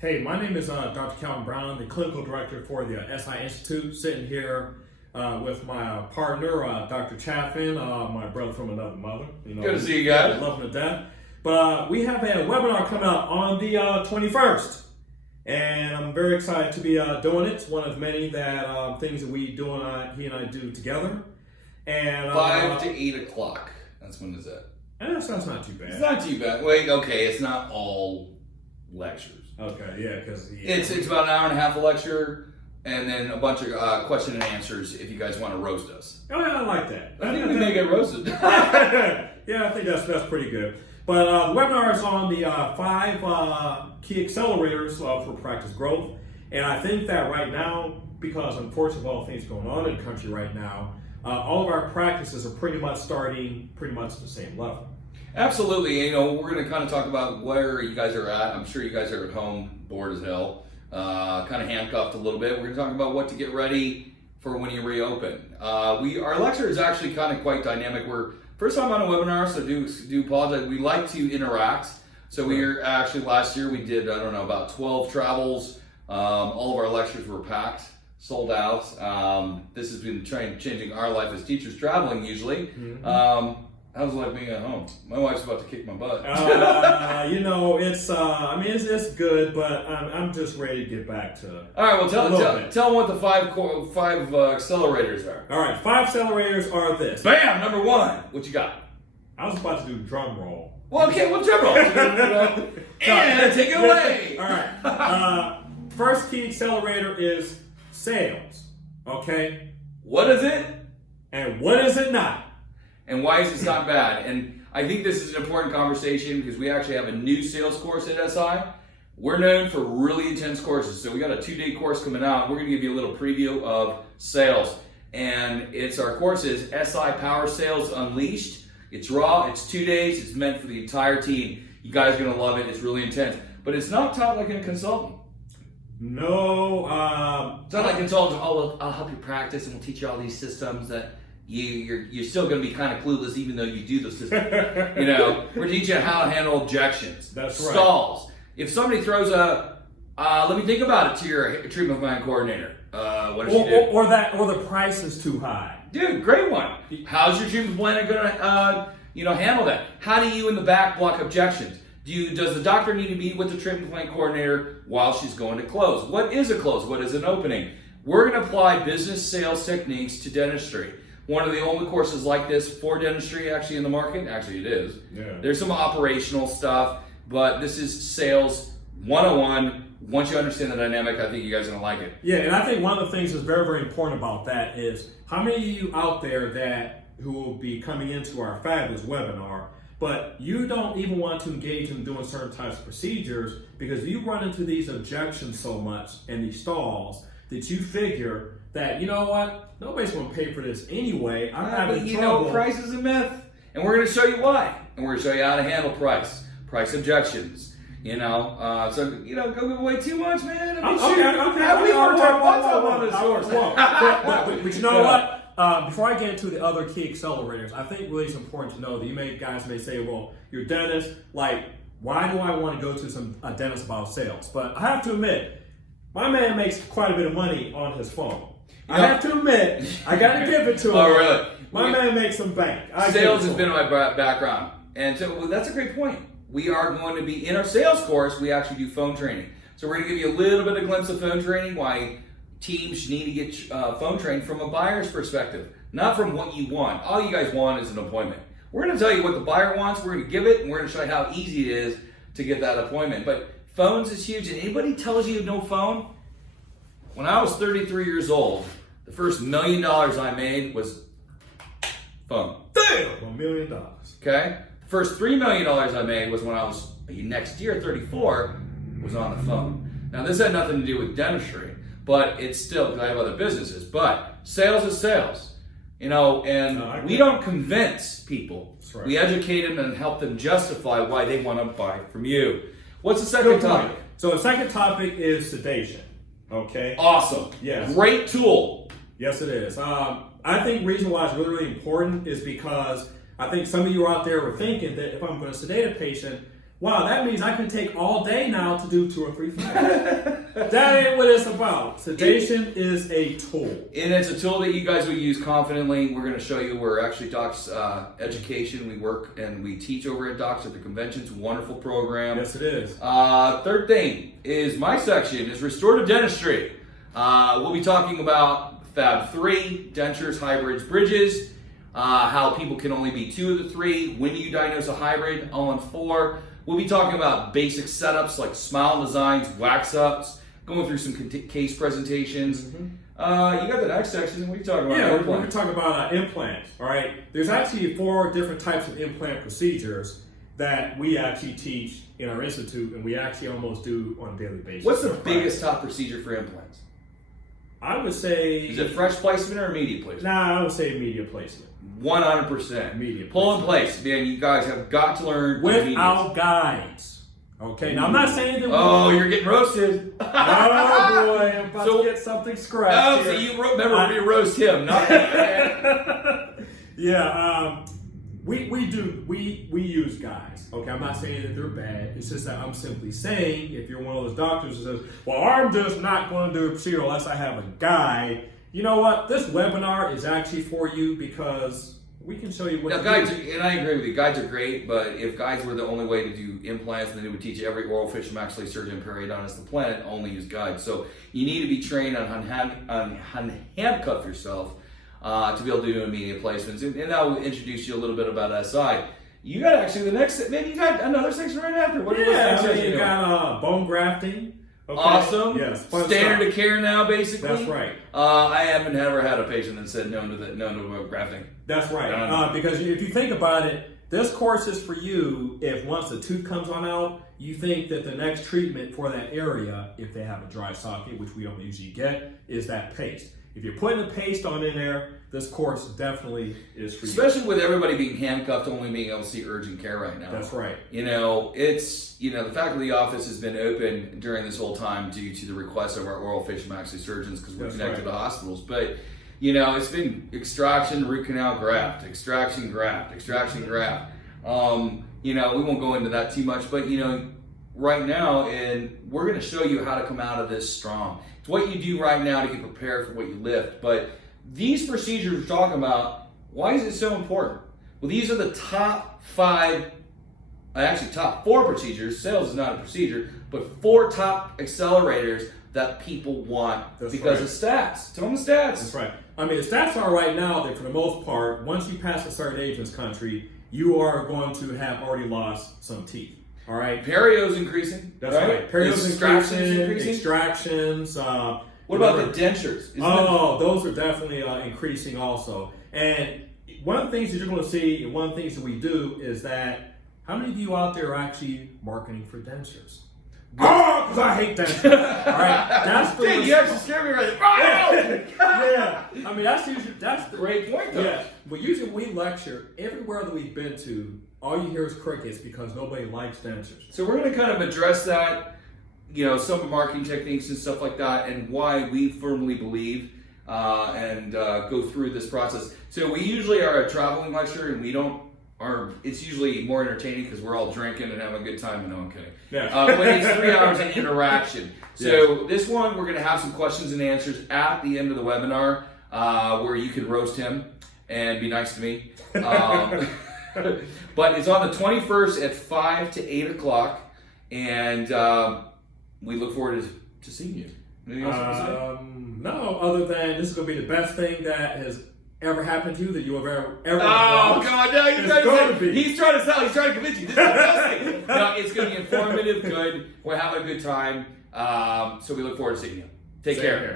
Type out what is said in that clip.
Hey, my name is Dr. Calvin Brown, the clinical director for the SI Institute, sitting here with my partner, Dr. Chaffin, my brother from another mother. Good to see you guys. Love him to death. But we have a webinar coming up on the 21st, and I'm very excited to be doing it. It's one of many things that we do and he and I do together. And 5 to 8 o'clock. That's when is it? That's not too bad. It's not too bad. Wait, okay, it's not all lectures. Okay, yeah, because it's about an hour and a half a lecture, and then a bunch of question and answers if you guys want to roast us. Oh, yeah, I like that. I think we may get roasted. Yeah, I think that's pretty good. But the webinar is on the 5 key accelerators for practice growth. And I think that right now, because unfortunately all things going on in the country right now, all of our practices are pretty much starting pretty much at the same level. Absolutely. You know, we're going to kind of talk about where you guys are at. I'm sure you guys are at home, bored as hell, kind of handcuffed a little bit. We're going to talk about what to get ready for when you reopen. Our lecture is actually kind of quite dynamic. We're first time on a webinar, so do apologize. We like to interact. So we were actually last year we did about 12 travels. All of our lectures were packed, sold out. This has been changing our life as teachers traveling usually. Mm-hmm. How's it like being at home? My wife's about to kick my butt. It's good, but I'm just ready to get back to. All right, well, tell them what the five accelerators are. All right, 5 accelerators are this. Bam, number 1. What you got? I was about to do drum roll. Well, okay, drum roll. And take it away. All right. First key accelerator is sales. Okay. What is it? And what is it not? And why is it not bad? And I think this is an important conversation because we actually have a new sales course at SI. We're known for really intense courses. So we got a 2-day course coming out. We're going to give you a little preview of sales. And our course is SI Power Sales Unleashed. It's raw, it's 2 days, it's meant for the entire team. You guys are going to love it. It's really intense. But it's not taught like a consultant. No. It's not like consultants, I'll help you practice and we'll teach you all these systems that you're still going to be kind of clueless even though you do the system. We're teaching you how to handle objections. That's right. Stalls. If somebody throws let me think about it to your treatment plan coordinator. What does she do? Or the price is too high. Dude, great one. How's your treatment planner going to handle that? How do you in the back block objections? Does the doctor need to meet with the treatment plan coordinator while she's going to close? What is a close? What is an opening? We're going to apply business sales techniques to dentistry. One of the only courses like this for dentistry actually in the market. Actually, it is. Yeah. There's some operational stuff, but this is sales 101. Once you understand the dynamic, I think you guys are going to like it. Yeah, and I think one of the things that's very, very important about that is how many of you out there who will be coming into our fabulous webinar, but you don't even want to engage in doing certain types of procedures because you run into these objections so much and these stalls that you figure that, you know what, nobody's going to pay for this anyway. I'm having trouble. Price is a myth. And we're going to show you why. And we're going to show you how to handle price objections. Go give away too much, man. Okay. We want to talk about this course. But you know what? Before I get into the other key accelerators, I think really it's important to know that guys may say, well, you're a dentist, like, why do I want to go to a dentist about sales? But I have to admit, my man makes quite a bit of money on his phone. I have to admit, I got to give it to him. Oh, really? My man makes some bank. Sales has been in my background. And so that's a great point. We are going to be, in our sales course, we actually do phone training. So we're going to give you a little bit of glimpse of phone training, why teams need to get phone trained from a buyer's perspective, not from what you want. All you guys want is an appointment. We're going to tell you what the buyer wants, we're going to give it, and we're going to show you how easy it is to get that appointment. But phones is huge, and anybody tells you no phone, when I was 33 years old, the first $1 million I made was phone. Damn! $1 million. Okay? First $3 million I made was when I was next year 34 was on the phone. Now this had nothing to do with dentistry, but it's still because I have other businesses. But sales is sales, and we don't convince people. That's right. We educate them and help them justify why they want to buy from you. What's the second topic? So the second topic is sedation. Okay. Awesome. Yes. Great tool. Yes, it is. I think the reason why it's really, really important is because I think some of you out there were thinking that if I'm going to sedate a patient, wow, that means I can take all day now to do 2 or 3 things. That ain't what it's about. Sedation is a tool. And it's a tool that you guys will use confidently. We're going to show you where actually Doc's education, we work and we teach over at Doc's at the conventions. Wonderful program. Yes, it is. Third thing is my section is Restorative Dentistry. We'll be talking about Fab 3, dentures, hybrids, bridges, how people can only be 2 of the 3. When do you diagnose a hybrid? All in 4. We'll be talking about basic setups like smile designs, wax ups, going through some case presentations. Mm-hmm. You got the next section. What are you talking about? Yeah, we're going to talk about implants. All right. There's actually 4 different types of implant procedures that we actually teach in our institute, and we actually almost do on a daily basis. What's the biggest top procedure for implants? I would say... Is it fresh placement or immediate placement? Nah, I would say immediate placement. 100%. Immediate Pull in place. Man, you guys have got to learn without guides. Okay, now I'm not saying that... Oh, you're getting roasted. Oh, boy, I'm about to get something scratched. Oh, so you remember we roast him, not me. Yeah, we use guides. Okay, I'm not saying that they're bad. It's just that I'm simply saying if you're one of those doctors who says, well, I'm just not going to do a procedure unless I have a guide. You know what? This webinar is actually for you because we can show you what now, guides, and I agree with you, guides are great, but if guides were the only way to do implants, then it would teach every oral fish and maxillary surgeon and periodontist on the planet only use guides. So you need to be trained on handcuff yourself to be able to do immediate placements. And I will introduce you a little bit about SI. You got actually the next, man, you got another section right after. What you got bone grafting. Okay. Awesome. Yes. Standard of care now, basically. That's right. I haven't ever had a patient that said no to grafting. That's right. Because if you think about it, this course is for you if once the tooth comes on out, you think that the next treatment for that area, if they have a dry socket, which we don't usually get, is that paste. If you're putting a paste on in there, this course definitely is for you. Especially with everybody being handcuffed, only being able to see urgent care right now. That's right. You know, it's, the faculty office has been open during this whole time due to the request of our oral facial maxillary surgeons because we're connected to hospitals. But, it's been extraction, root canal, graft, extraction, graft, extraction, graft. We won't go into that too much, but, right now, and we're going to show you how to come out of this strong. It's what you do right now to get prepared for what you lift. But these procedures we're talking about, why is it so important? Well, these are the top 4 procedures. Sales is not a procedure, but 4 top accelerators that people want because of stats. Tell them the stats. That's right. I mean, the stats are right now that for the most part, once you pass a certain age in this country, you are going to have already lost some teeth. All right. Perio's increasing. That's right. Perio's increasing. Extractions. What about the dentures? Those are definitely increasing also. And one of the things that you're going to see, and one of the things that we do is that how many of you out there are actually marketing for dentures? Oh, because I hate dentures. All right. That's the you actually scared me right there. Yeah. I mean, that's the great point though. Yeah. But usually when we lecture, everywhere that we've been to, all you hear is crickets because nobody likes dentures. So we're going to kind of address that, some of the marketing techniques and stuff like that, and why we firmly believe and go through this process. So we usually are a traveling lecture, and it's usually more entertaining because we're all drinking and having a good time. And no, I'm kidding. Yeah. But it's 3 hours of interaction. So This one, we're going to have some questions and answers at the end of the webinar where you can roast him and be nice to me. But it's on the 21st at 5 to 8 o'clock, and we look forward to seeing you. Anything else to say? No, other than this is going to be the best thing that has ever happened to you that you have ever Oh, come on, no, he's trying to sell, he's trying to convince you. This is the best thing. No, it's going to be informative, good. We're having a good time. So we look forward to seeing you. Take care.